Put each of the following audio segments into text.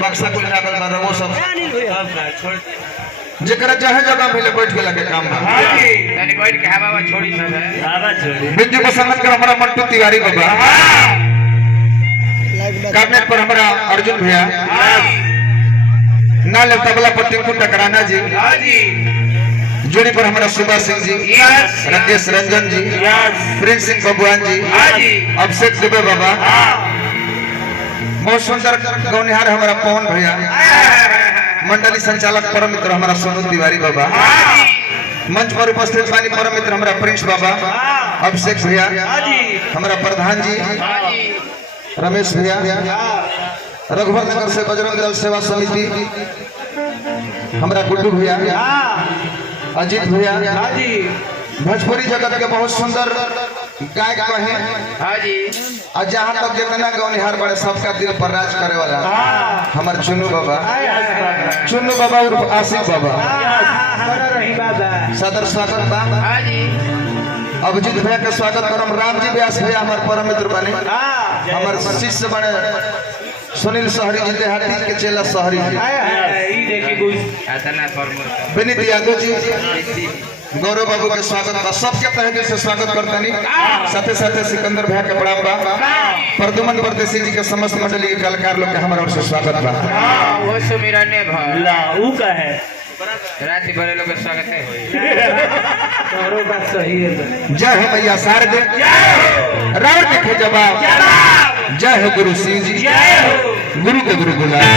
बक्सा कुल लागल बा वो सब जेकरा जहे जगह मिले बैठ गेला के काम बा तनी बैठ के हवा छोड़ी सब है हवा छोड़ी बिंदु पसंद कर हमारा मंटू तिवारी बाबा कैबिनेट पर हमारा अर्जुन भैया नाले तबला पर टिंकू टकराना जी जोड़ी पर हमारा सुभाष सिंह जी राकेश रंजन जी प्रिंस सिंह बबुआन जी अभिषेक दुबे बाबा बहुत सुंदर गौनिहार हमारा पवन भैया मंडली संचालक परम मित्र हमारा सोनू तिवारी बाबा मंच पर उपस्थित वाली परम मित्र हमारा प्रिंस बाबा अभिषेक भैया हमारा प्रधान जी रमेश भैया रघुवर नगर से बजरंग दल सेवा समिति हमारा गुड्डू भैया अजीत भैया भोजपुरी जगत के बहुत सुंदर गायक कहे और जहाँ तक जितना गौनिहार बड़े सबका दिल पर राज करे वाला हमारे चुन्नू बाबा और आसिफ बाबा सदर स्वागत बा अभिजीत भैया का स्वागत करम राम जी व्यास भैया हमारे परम मित्र बने हमारे शिष्य बने सुनील सहरी जी देहाती के चेला सहरी जी विनीत यादव जी गौरव बाबू के स्वागत बा सबके तहे दिल से स्वागत करतनी साथे साथे सिकंदर भैया के प्रणाम बा प्रदुमन परदेसी जी के समस्त मंडली के कलाकार लोग के हमारा ओर से स्वागत बा वो सुमिरने भला ऊ का है राति भरे लोग स्वागत है तोरो बात सही है जय हो मैया शारदे रावण के जवाब जय हो गुरु सिंह जी गुरु के गुरु गुलाब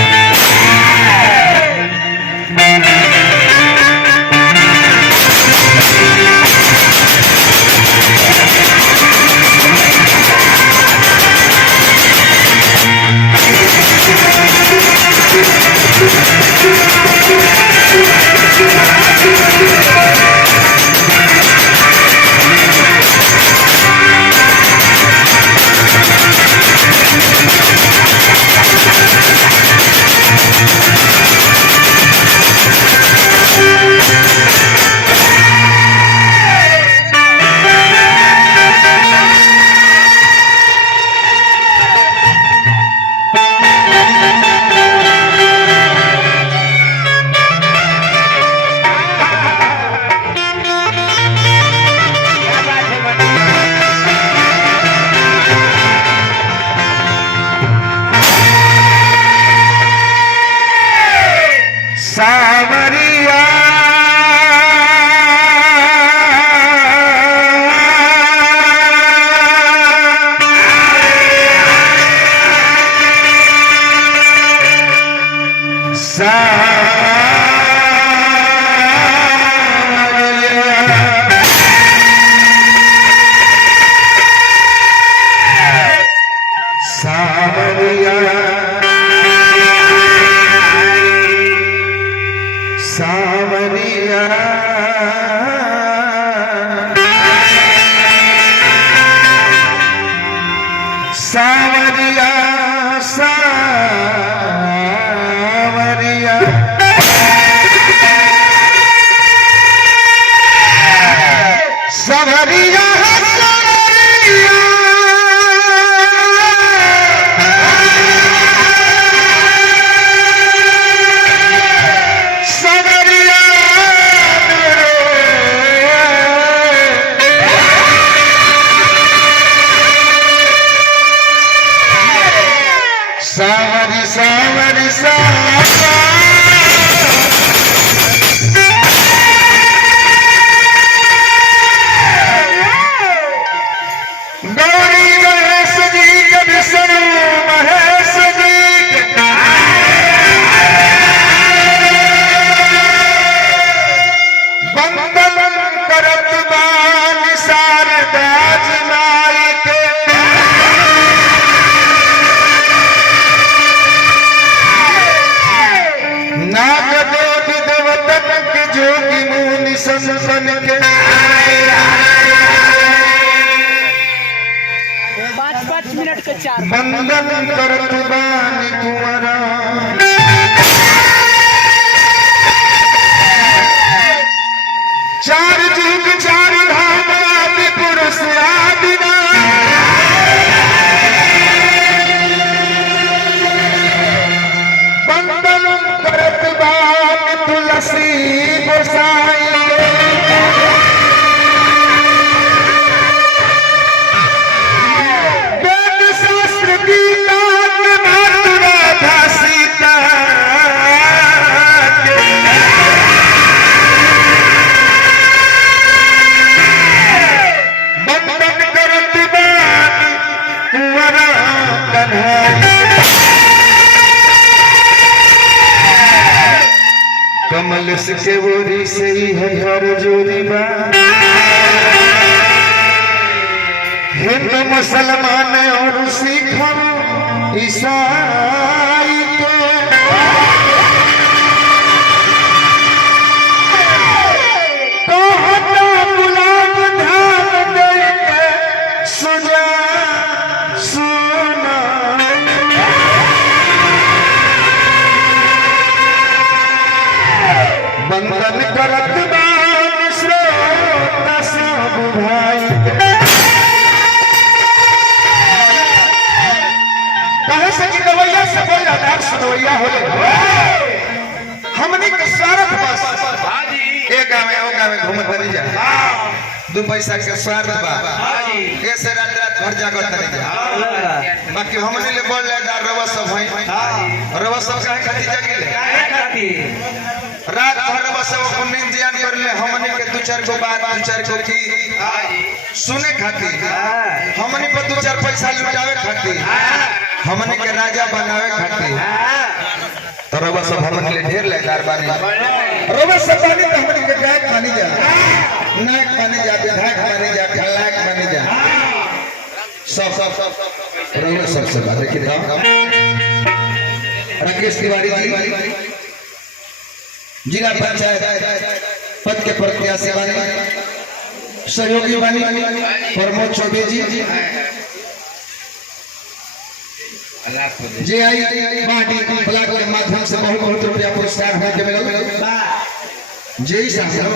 सावरिया सावरिया सावरिया सावरिया सावरी सावरी गौरी गणेश जी के विष्णु महेश जी बंदन करत बान शारदा जी माई के नाग देव देवतन के जोगी मुनि संतन के 5 मिनट के 4 बंदन करत बानी कुंवरा चार जुग चार धाम आदि पुरुष आदि कमल से बोरी से ही हर जोरी बा हिंदू मुसलमान और सिख ईसाई के बंधन करत बान श्रोता सब भाई कहे से कि गवैया से बोल आधार सुनवैया होले हमनी के स्वार्थ बस एक गाँव में ओ गाँव में घूमत बनी जा दो पैसा के स्वार्थ बा कैसे रात रात भर जागत नहीं जा बाकी हमनी ले बोल ले रवा सब है रवा सब काहे खाती जगिले रात भर बस वो नींद जियान कर ले हमनी के दो चार गो बात दो चार गो की सुने खाती हमनी पर दो चार पैसा लुटावे खाती हमनी के राजा बनावे खाती तो रवा सब हमन के ढेर लेदार बानी रवा सब बानी तो हमनी के गाय खानी जा नाक खानी जा विधायक खानी जा खलाक खानी जा सब रवा सब बात देखिए राकेश तिवारी जी जिला पंचायत पद के प्रत्याशी बने सहयोगी बने प्रमोद चौबे जी जे आई पार्टी ब्लॉक के माध्यम से बहुत बहुत रुपया पुरस्कार होने के मिला जय साहब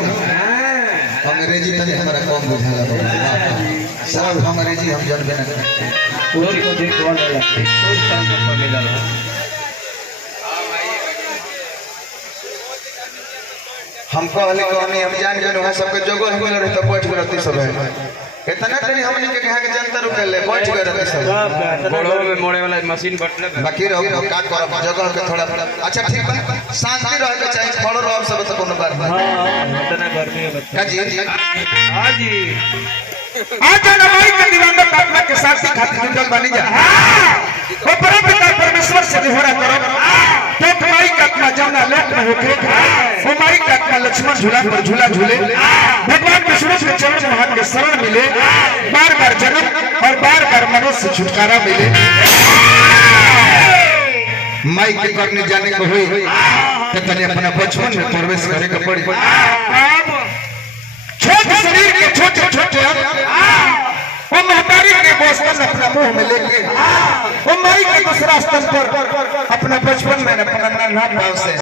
अंग्रेजी तने हमारा कम बुझाला सब अंग्रेजी हम जानबे ना पूरी को देख कौन लगती कोई काम न मिला हम कहले कहनी हम जान गए वहां सबके जगह मिल रहे तो बैठ गए सब है इतना तनी हमनी के कहा के जनता रुक ले बैठ गए रहते सब बड़ो में मोड़े वाला मशीन बटले बाकी रहो का करब जगह के थोड़ा अच्छा ठीक बा शांति रहे के चाहिए खड़ो रहो सब तो कोनो बात नहीं हां इतना गर्मी है बच्चा का जी हां जी आज नवाई के दिवंगत आत्मा के साक्षी खातिर जुटल बनी जा ओ परम पिता परमेश्वर से निहोरा करो तो माई का आत्मा जमुना लोक में होके ओ माई का आत्मा लक्ष्मण झूला पर झूला झूले भगवान विष्णु के चरण में हाथ के शरण मिले बार बार जन्म और बार बार मनुष्य से छुटकारा मिले माई के करने जाने को हुई तो तने अपना बचपन में प्रवेश करे के पड़ी छोटे शरीर के छोटे छोटे वो महतारी के बोझ अपना मुंह में लेके वो माई के दूसरा स्तन पर अपना बचपन में अपना नाना भाव से